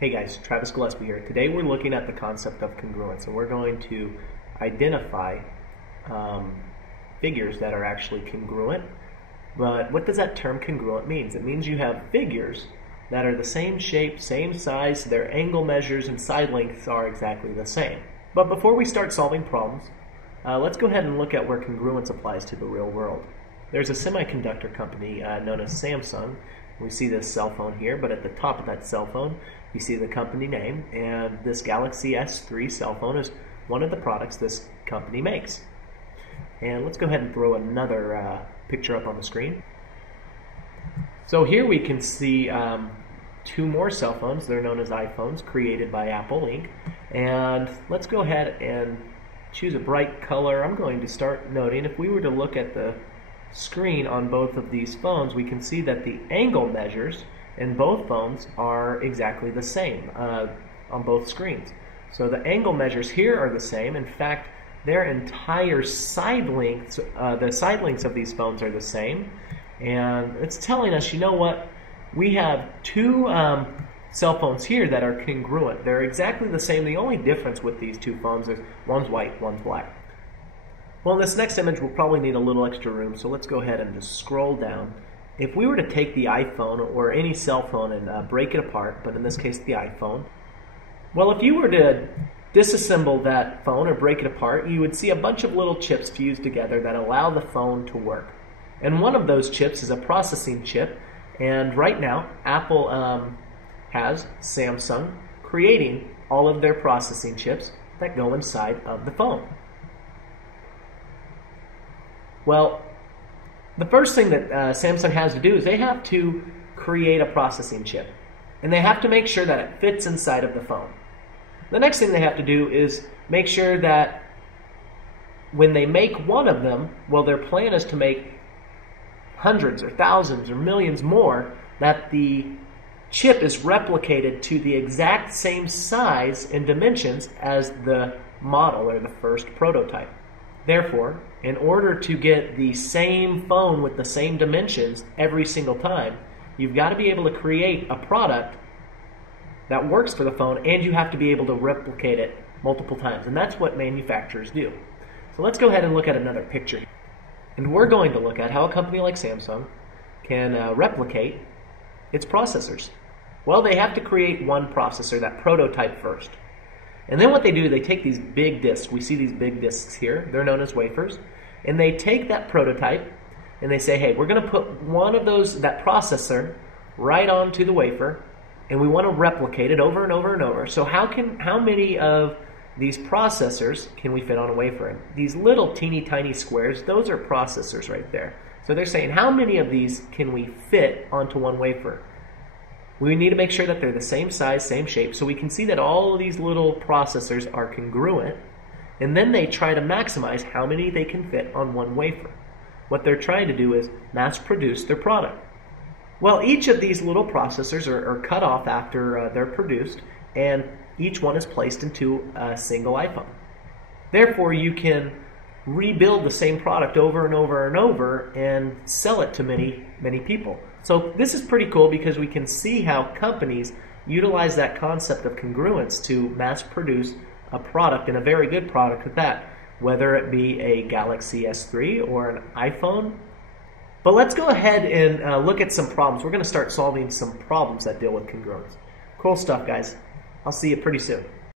Hey guys, Travis Gillespie here. Today we're looking at the concept of congruence, and we're going to identify figures that are actually congruent. But what does that term congruent mean? It means you have figures that are the same shape, same size, their angle measures and side lengths are exactly the same. But before we start solving problems, let's go ahead and look at where congruence applies to the real world. There's a semiconductor company known as Samsung. We see this cell phone here, but at the top of that cell phone, you see the company name, and this Galaxy S3 cell phone is one of the products this company makes. And let's go ahead and throw another picture up on the screen. So here we can see two more cell phones. They're known as iPhones, created by Apple Inc. And let's go ahead and choose a bright color. I'm going to start noting, if we were to look at the screen on both of these phones, we can see that the angle measures in both phones are exactly the same on both screens. So the angle measures here are the same. In fact, their entire side lengths, the side lengths of these phones are the same. And it's telling us, you know what, we have two cell phones here that are congruent. They're exactly the same. The only difference with these two phones is one's white, one's black. Well, in this next image, we'll probably need a little extra room, so let's go ahead and just scroll down. If we were to take the iPhone or any cell phone and break it apart, but in this case the iPhone, well, if you were to disassemble that phone or break it apart, you would see a bunch of little chips fused together that allow the phone to work. And one of those chips is a processing chip, and right now Apple has Samsung creating all of their processing chips that go inside of the phone. Well, the first thing that Samsung has to do is they have to create a processing chip. And they have to make sure that it fits inside of the phone. The next thing they have to do is make sure that when they make one of them, well, their plan is to make hundreds or thousands or millions more, that the chip is replicated to the exact same size and dimensions as the model or the first prototype. Therefore, in order to get the same phone with the same dimensions every single time, you've got to be able to create a product that works for the phone, and you have to be able to replicate it multiple times. And that's what manufacturers do. So let's go ahead and look at another picture. And we're going to look at how a company like Samsung can replicate its processors. Well, they have to create one processor, that prototype first. And then what they do, they take these big discs. We see these big discs here. They're known as wafers. And they take that prototype and they say, hey, we're going to put one of those, that processor, right onto the wafer, and we want to replicate it over and over and over. So how many of these processors can we fit on a wafer? And these little teeny tiny squares, those are processors right there. So they're saying, how many of these can we fit onto one wafer? We need to make sure that they're the same size, same shape, so we can see that all of these little processors are congruent, and then they try to maximize how many they can fit on one wafer. What they're trying to do is mass produce their product. Well, each of these little processors are cut off after they're produced, and each one is placed into a single iPhone. Therefore, you can rebuild the same product over and over and over and sell it to many, many people. So this is pretty cool because we can see how companies utilize that concept of congruence to mass produce a product, and a very good product at that, whether it be a Galaxy S3 or an iPhone. But let's go ahead and look at some problems. We're going to start solving some problems that deal with congruence. Cool stuff, guys. I'll see you pretty soon.